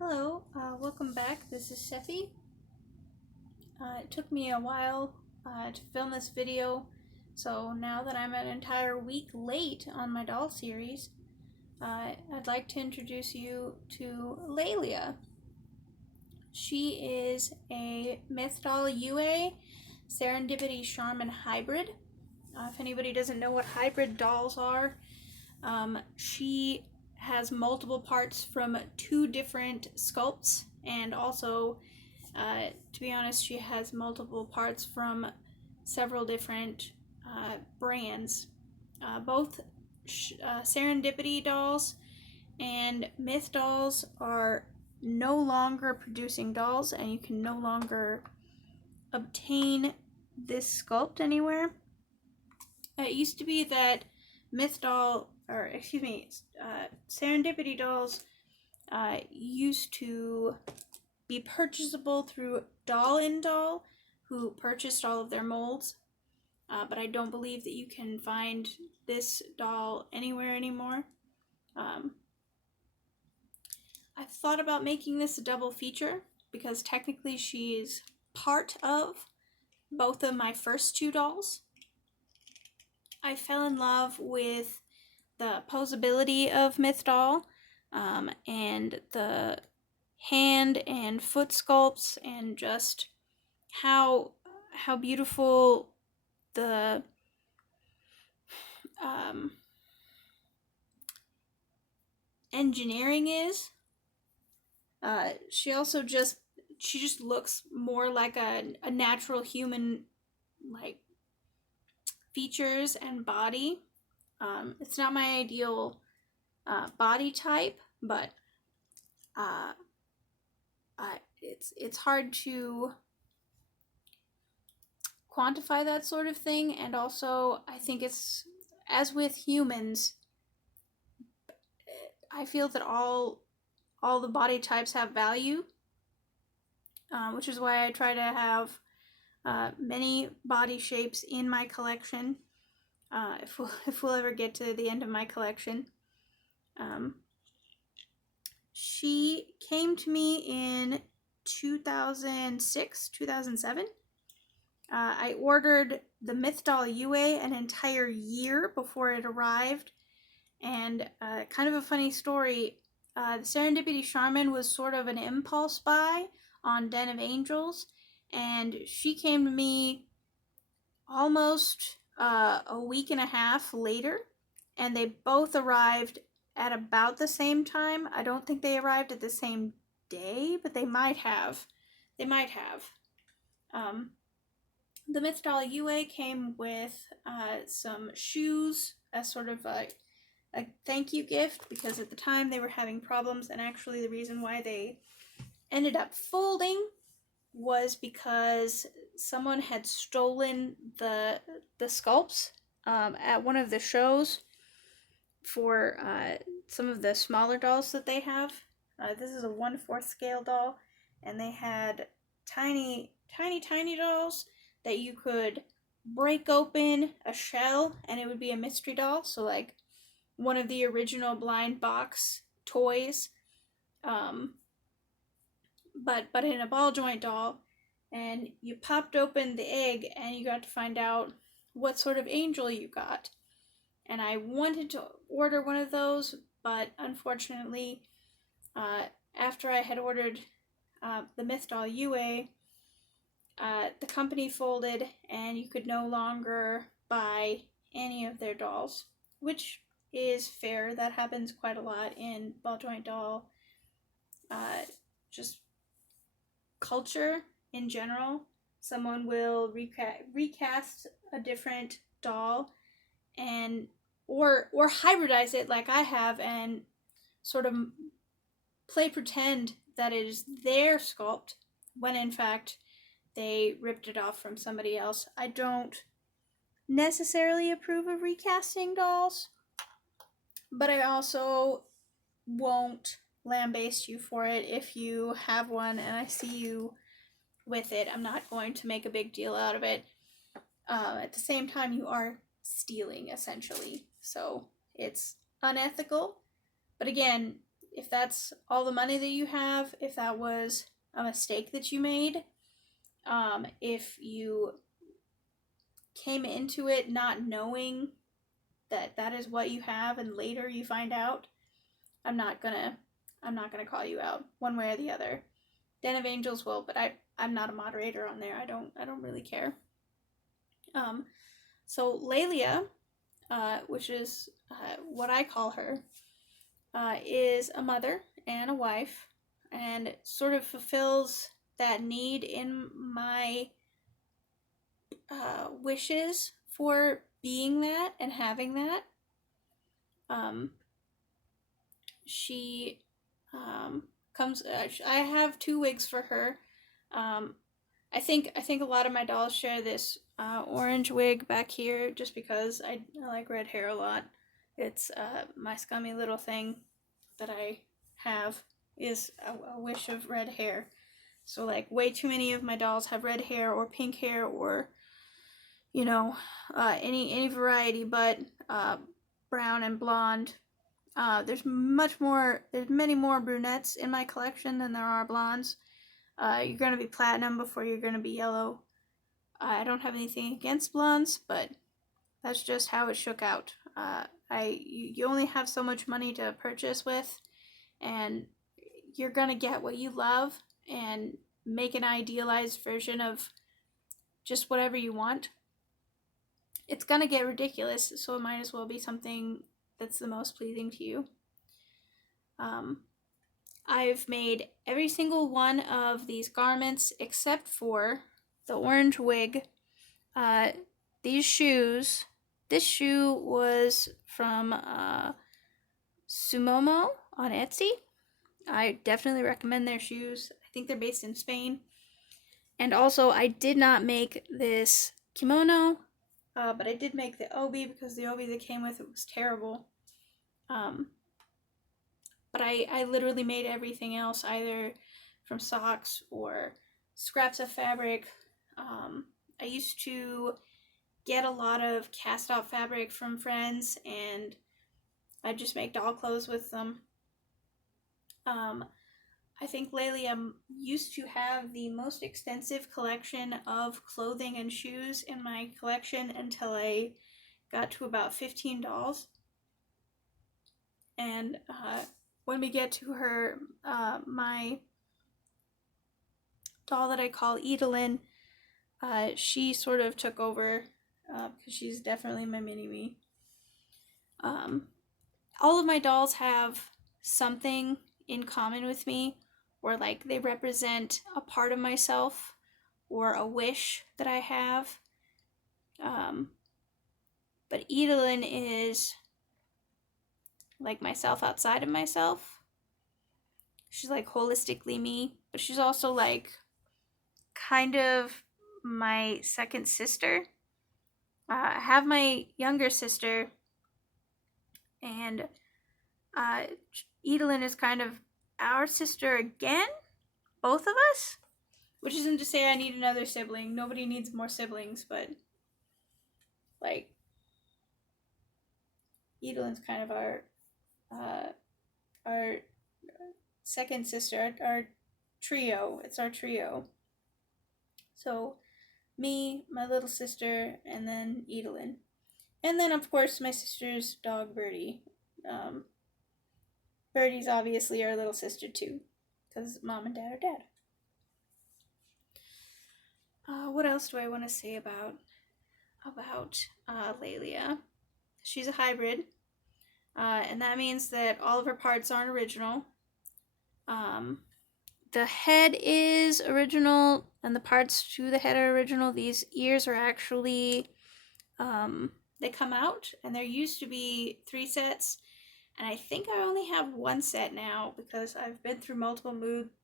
Hello, welcome back. This is Sephi. It took me a while to film this video, so now that I'm an entire week late on my doll series, I'd like to introduce you to Laylia. She is a Mythdoll Yue Serendipity Sharmin hybrid. If anybody doesn't know what hybrid dolls are, she has multiple parts from two different sculpts, and also, to be honest, she has multiple parts from several different brands. Both Serendipity dolls and Myth dolls are no longer producing dolls, and you can no longer obtain this sculpt anywhere. It used to be that Serendipity dolls used to be purchasable through Doll in Doll, who purchased all of their molds. But I don't believe that you can find this doll anywhere anymore. I've thought about making this a double feature because technically she's part of both of my first two dolls. I fell in love with the posability of Mythdoll and the hand and foot sculpts, and just how beautiful the engineering is. She just looks more like a natural human, like features and body. It's not my ideal body type, but it's hard to quantify that sort of thing. And also, I think it's, as with humans, I feel that all the body types have value, which is why I try to have many body shapes in my collection. If we'll ever get to the end of my collection. She came to me in 2006, 2007. I ordered the Mythdoll Yue an entire year before it arrived, and kind of a funny story, the Serendipity Sharmin was sort of an impulse buy on Den of Angels, and she came to me almost a week and a half later, and they both arrived at about the same time. I don't think they arrived at the same day, but they might have. The Mythdoll Yue came with some shoes as sort of a thank you gift, because at the time they were having problems, and actually the reason why they ended up folding was because someone had stolen the sculpts at one of the shows for some of the smaller dolls that they have. This is a 1/4 scale doll, and they had tiny dolls that you could break open a shell and it would be a mystery doll. So like one of the original blind box toys, but in a ball joint doll, and you popped open the egg and you got to find out what sort of angel you got. And I wanted to order one of those, but unfortunately, after I had ordered the Mythdoll Yue, the company folded and you could no longer buy any of their dolls, which is fair. That happens quite a lot in ball joint doll, just culture in general. Someone will recast a different doll and or hybridize it like I have, and sort of play pretend that it is their sculpt when in fact they ripped it off from somebody else. I don't necessarily approve of recasting dolls, but I also won't lambaste you for it. If you have one and I see you with it, I'm not going to make a big deal out of it. At the same time, you are stealing, essentially, so it's unethical. But again, if that's all the money that you have, if that was a mistake that you made, if you came into it not knowing that that is what you have and later you find out, I'm not gonna call you out one way or the other. Den of Angels will, but I'm not a moderator on there. I don't really care. So Laylia, which is what I call her, is a mother and a wife, and sort of fulfills that need in my wishes for being that and having that. She comes. I have 2 wigs for her. I think a lot of my dolls share this orange wig back here, just because I like red hair a lot. It's my scummy little thing that I have is a wish of red hair. So like way too many of my dolls have red hair or pink hair or, you know, any variety, but brown and blonde. There's many more brunettes in my collection than there are blondes. You're gonna be platinum before you're gonna be yellow. I don't have anything against blondes, but that's just how it shook out. You only have so much money to purchase with, and you're gonna get what you love and make an idealized version of just whatever you want. It's gonna get ridiculous, so it might as well be something that's the most pleasing to you. I've made every single one of these garments except for the orange wig. These shoes, this shoe was from Sumomo on Etsy. I definitely recommend their shoes. I think they're based in Spain. And also, I did not make this kimono, but I did make the obi because the obi that came with it was terrible. But I literally made everything else, either from socks or scraps of fabric. I used to get a lot of cast off fabric from friends, and I'd just make doll clothes with them. I think Laylia used to have the most extensive collection of clothing and shoes in my collection until I got to about 15 dolls. And when we get to her, my doll that I call Edalyn, she sort of took over because she's definitely my mini-me. All of my dolls have something in common with me, or like they represent a part of myself or a wish that I have. But Edalyn is like myself outside of myself. She's like holistically me, but she's also like kind of my second sister. I have my younger sister, and Edalyn is kind of our sister again, both of us. Which isn't to say I need another sibling. Nobody needs more siblings, but like Edalyn's kind of our second sister, our trio. It's our trio. So me, my little sister, and then Edalyn. And then, of course, my sister's dog, Birdie. Birdie's obviously our little sister, too, because mom and dad are dead. What else do I want to say about Laylia? She's a hybrid, and that means that all of her parts aren't original. The head is original, and the parts to the head are original. These ears are actually, they come out, and there used to be 3 sets, and I think I only have 1 set now because I've been through multiple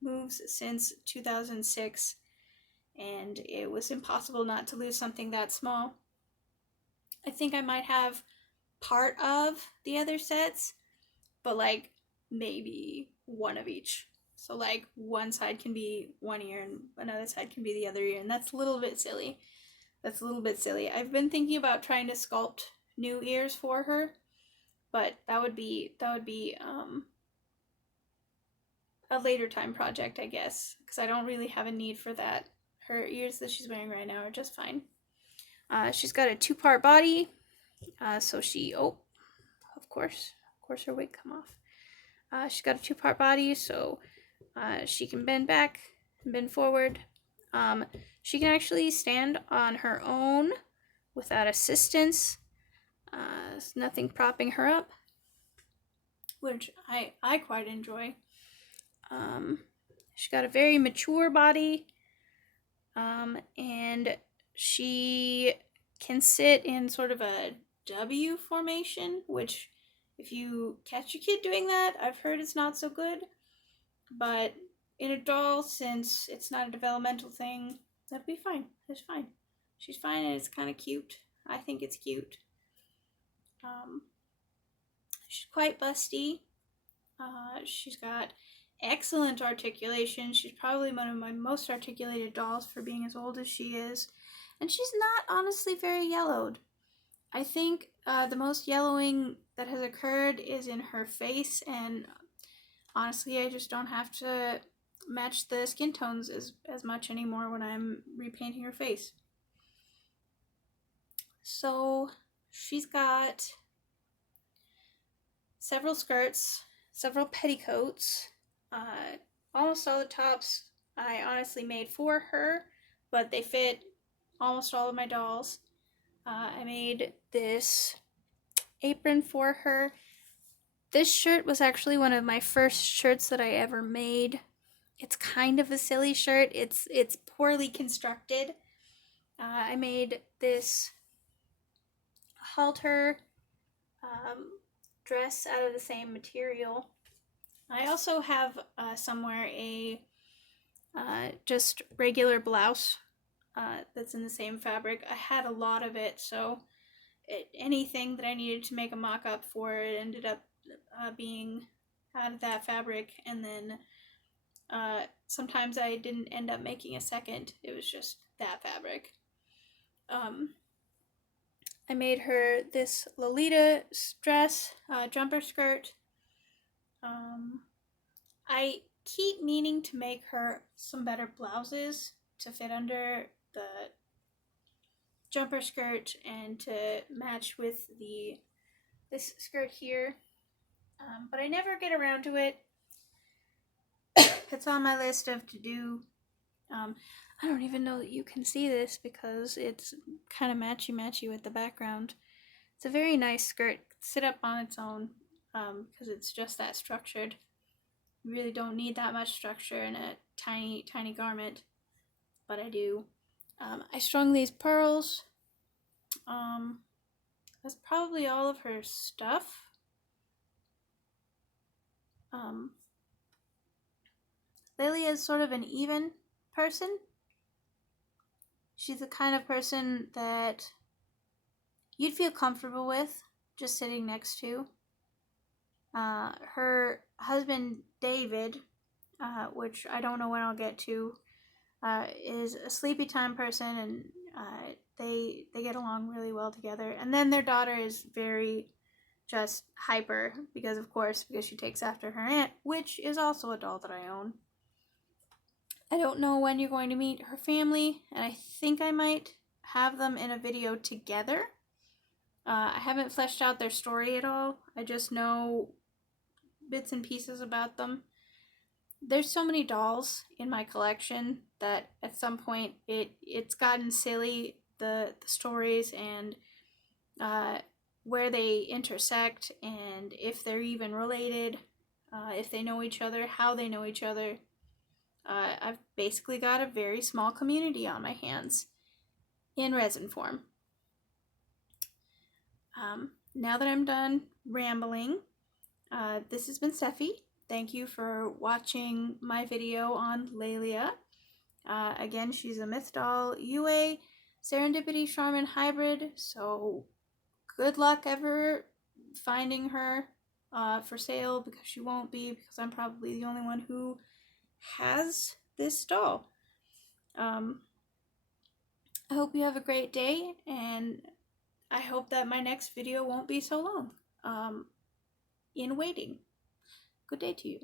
moves since 2006, and it was impossible not to lose something that small. I think I might have part of the other sets, but like maybe one of each. So like one side can be one ear and another side can be the other ear, and that's a little bit silly. I've been thinking about trying to sculpt new ears for her, but that would be a later time project, I guess, because I don't really have a need for that. Her ears that she's wearing right now are just fine. She's got a 2-part body, so she, oh, of course her wig come off. She's got a 2-part body, so she can bend back and bend forward. She can actually stand on her own without assistance. There's nothing propping her up, which I quite enjoy. She's got a very mature body, and she can sit in sort of a W formation, which if you catch your kid doing that, I've heard it's not so good. But in a doll, since it's not a developmental thing, that'd be fine. It's fine. She's fine, and it's kind of cute. I think it's cute. She's quite busty. She's got excellent articulation. She's probably one of my most articulated dolls for being as old as she is. And she's not honestly very yellowed. I think the most yellowing that has occurred is in her face, and honestly, I just don't have to match the skin tones as much anymore when I'm repainting her face. So she's got several skirts, several petticoats, almost all the tops I honestly made for her, but they fit almost all of my dolls. I made this apron for her. This shirt was actually one of my first shirts that I ever made. It's kind of a silly shirt. It's poorly constructed. I made this halter dress out of the same material. I also have somewhere a just regular blouse that's in the same fabric. I had a lot of it, so anything that I needed to make a mock-up for it ended up being out of that fabric, and then sometimes I didn't end up making a second. It was just that fabric. I made her this Lolita dress, jumper skirt. I keep meaning to make her some better blouses to fit under the jumper skirt and to match with this skirt here, but I never get around to it. It's on my list of to do. I don't even know that you can see this because it's kind of matchy with the background. It's a very nice skirt. Sit up on its own because it's just that structured. You really don't need that much structure in a tiny garment, but I do. I strung these pearls. That's probably all of her stuff. Laylia is sort of an even person. She's the kind of person that you'd feel comfortable with just sitting next to. Her husband, David, which I don't know when I'll get to, is a sleepy time person, and they get along really well together. And then their daughter is very just hyper because she takes after her aunt, which is also a doll that I own. I don't know when you're going to meet her family, and I think I might have them in a video together. I haven't fleshed out their story at all. I just know bits and pieces about them. There's so many dolls in my collection that at some point it's gotten silly, the stories and where they intersect, and if they're even related, if they know each other, how they know each other. I've basically got a very small community on my hands in resin form. Now that I'm done rambling, this has been Steffi. Thank you for watching my video on Laylia. Again, she's a Mythdoll Yue Serendipity Sharmin hybrid, so good luck ever finding her for sale, because she won't be, because I'm probably the only one who has this doll. I hope you have a great day, and I hope that my next video won't be so long in waiting. Good day to you.